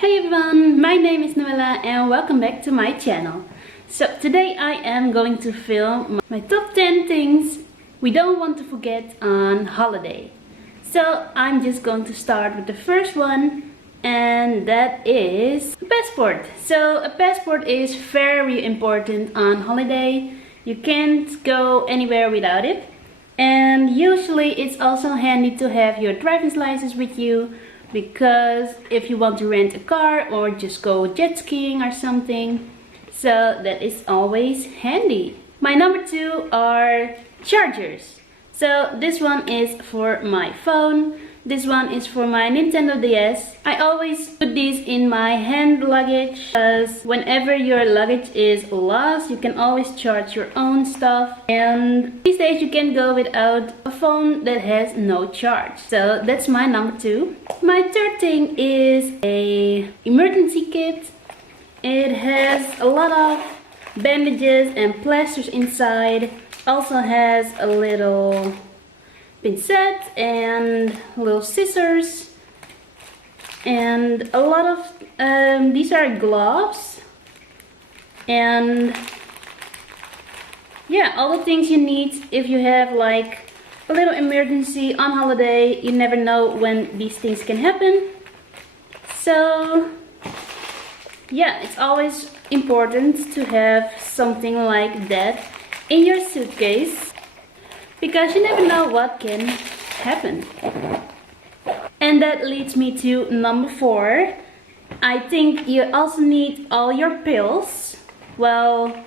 Hey everyone, my name is Noëlla and welcome back to my channel. So today I am going to film my top 10 things we don't want to forget on holiday. So I'm just going to start with the first one, and that is a passport. So a passport is very important on holiday. You can't go anywhere without it. And usually it's also handy to have your driver's license with you, because if you want to rent a car or just go jet skiing or something, so that is always handy. My number two are chargers. So this one is for my phone, this one is for my Nintendo DS. I always put these in my hand luggage, because whenever your luggage is lost, you can always charge your own stuff. And these days you can go without a phone that has no charge. So that's my number two. My third thing is a emergency kit. It has a lot of bandages and plasters inside. Also has a little pincette and little scissors and a lot of these are gloves, and yeah, all the things you need if you have like a little emergency on holiday. You never know when these things can happen. So yeah, it's always important to have something like that in your suitcase, because you never know what can happen. And that leads me to number four. I think you also need all your pills. Well,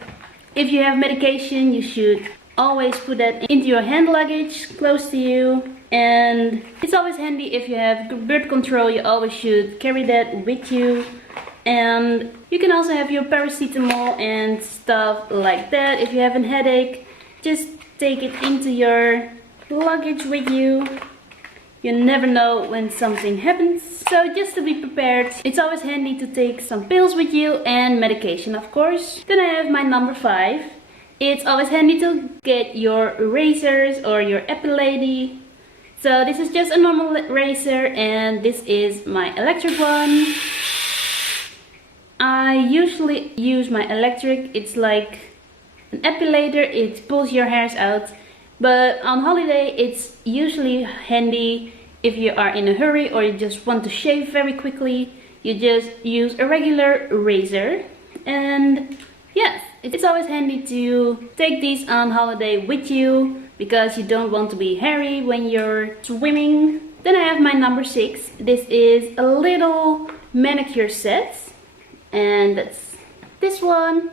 if you have medication, you should always put that into your hand luggage close to you. And it's always handy if you have birth control, you always should carry that with you. And you can also have your paracetamol and stuff like that. If you have a headache, just take it into your luggage with you. You never know when something happens. So just to be prepared, it's always handy to take some pills with you and medication, of course. Then I have my number five. It's always handy to get your razors or your epilady. So this is just a normal razor and this is my electric one. I usually use my electric. It's like an epilator, it pulls your hairs out. But on holiday it's usually handy if you are in a hurry or you just want to shave very quickly. You just use a regular razor. And yes, it's always handy to take these on holiday with you, because you don't want to be hairy when you're swimming. Then I have my number six. This is a little manicure set, and that's this one.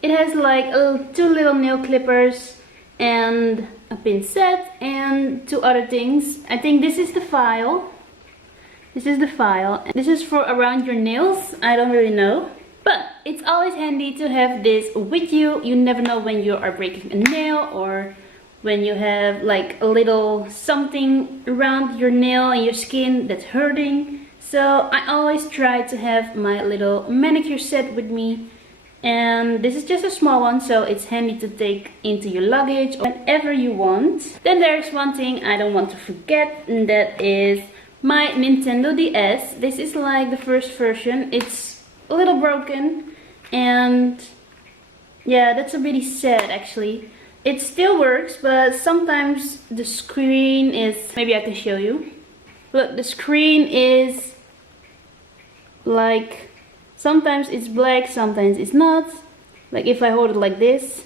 It has like two little nail clippers and a pincette and two other things. I think this is the file. This is the file. This is for around your nails. I don't really know. But it's always handy to have this with you. You never know when you are breaking a nail or when you have like a little something around your nail and your skin that's hurting. So I always try to have my little manicure set with me. And this is just a small one, so it's handy to take into your luggage whenever you want. Then there's one thing I don't want to forget, and that is my Nintendo DS. This is like the first version. It's a little broken, and yeah, that's a really sad actually. It still works, but sometimes the screen is, maybe I can show you. Look, the screen is like, sometimes it's black, sometimes it's not. Like if I hold it like this,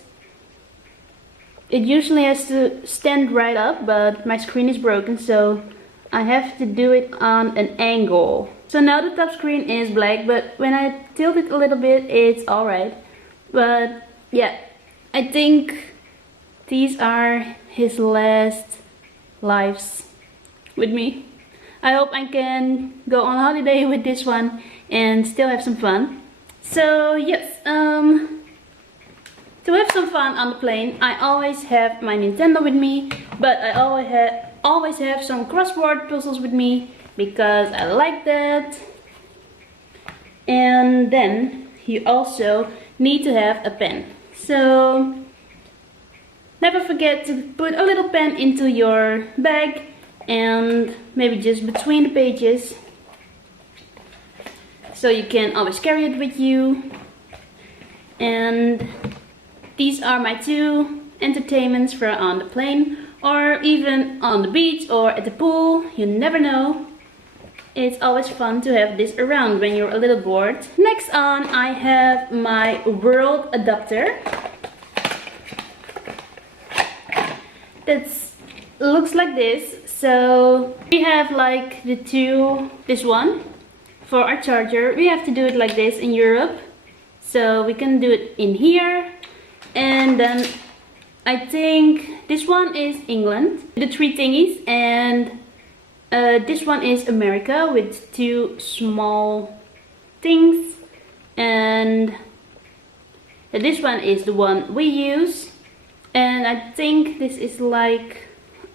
it usually has to stand right up, but my screen is broken, so I have to do it on an angle. So now the top screen is black, but when I tilt it a little bit, it's alright. But yeah, I think these are his last lives with me. I hope I can go on holiday with this one and still have some fun. So yes, to have some fun on the plane, I always have my Nintendo with me, but I always have some crossword puzzles with me, because I like that. And then you also need to have a pen. So never forget to put a little pen into your bag and maybe just between the pages so you can always carry it with you. And these are my two entertainments for on the plane or even on the beach or at the pool. You never know. It's always fun to have this around when you're a little bored. Next on, I have my world adapter. That looks like this. So we have like this one for our charger. We have to do it like this in Europe. So we can do it in here. And then I think this one is England, the three thingies, and this one is America with two small things, and this one is the one we use, and I think this is like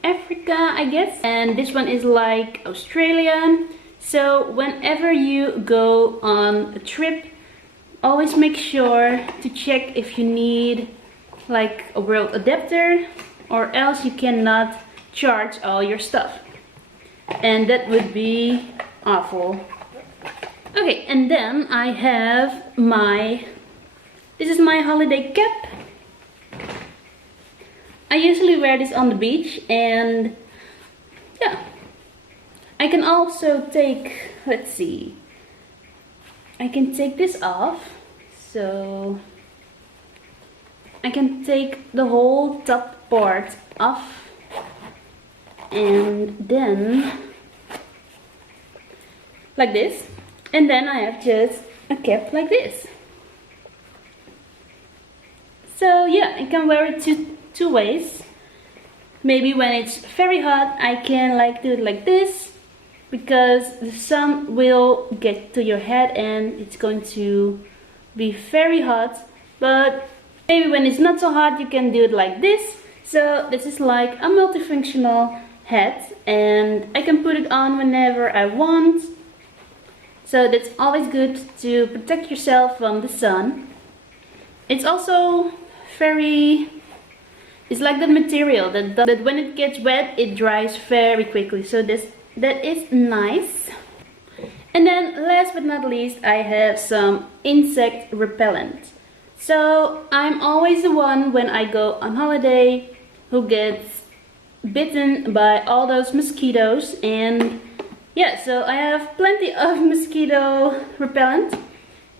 Africa, I guess, and this one is like Australia. So whenever you go on a trip, always make sure to check if you need like a world adapter, or else you cannot charge all your stuff. And that would be awful. Okay, and then I have this is my holiday cap. I usually wear this on the beach, and yeah. I can also take, let's see, I can take this off. So I can take the whole top part off. And then like this, and then I have just a cap like this. So yeah, I can wear it two ways. Maybe when it's very hot, I can like do it like this, because the sun will get to your head and it's going to be very hot. But maybe when it's not so hot, you can do it like this. So this is like a multifunctional hat, and I can put it on whenever I want. So that's always good to protect yourself from the sun. It's also it's like the material that when it gets wet, it dries very quickly. So that is nice. And then last but not least, I have some insect repellent. So I'm always the one when I go on holiday who gets bitten by all those mosquitoes, and yeah, so I have plenty of mosquito repellent.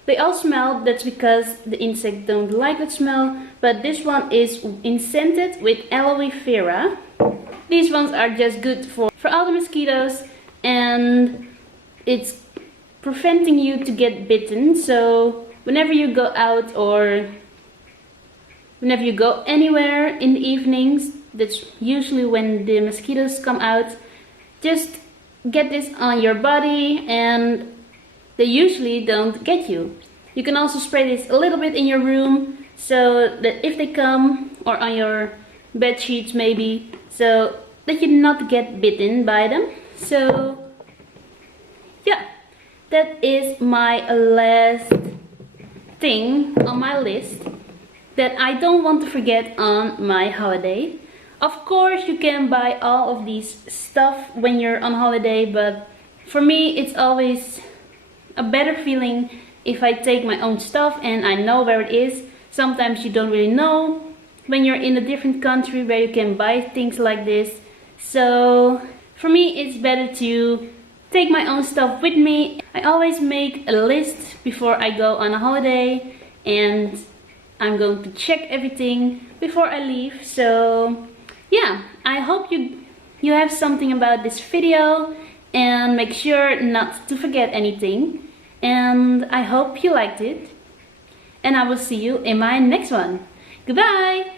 They all smell, that's because the insects don't like that smell, but this one is scented with aloe vera. These ones are just good for all the mosquitoes, and it's preventing you to get bitten. So whenever you go out or whenever you go anywhere in the evenings, that's usually when the mosquitoes come out, just get this on your body and they usually don't get you. You can also spray this a little bit in your room, so that if they come, or on your bed sheets maybe, so that you not get bitten by them. So yeah, that is my last thing on my list that I don't want to forget on my holiday. Of course, you can buy all of these stuff when you're on holiday, but for me it's always a better feeling if I take my own stuff and I know where it is. Sometimes you don't really know when you're in a different country where you can buy things like this. So for me it's better to take my own stuff with me. I always make a list before I go on a holiday, and I'm going to check everything before I leave. So yeah, I hope you have something about this video, and make sure not to forget anything. And I hope you liked it, and I will see you in my next one. Goodbye!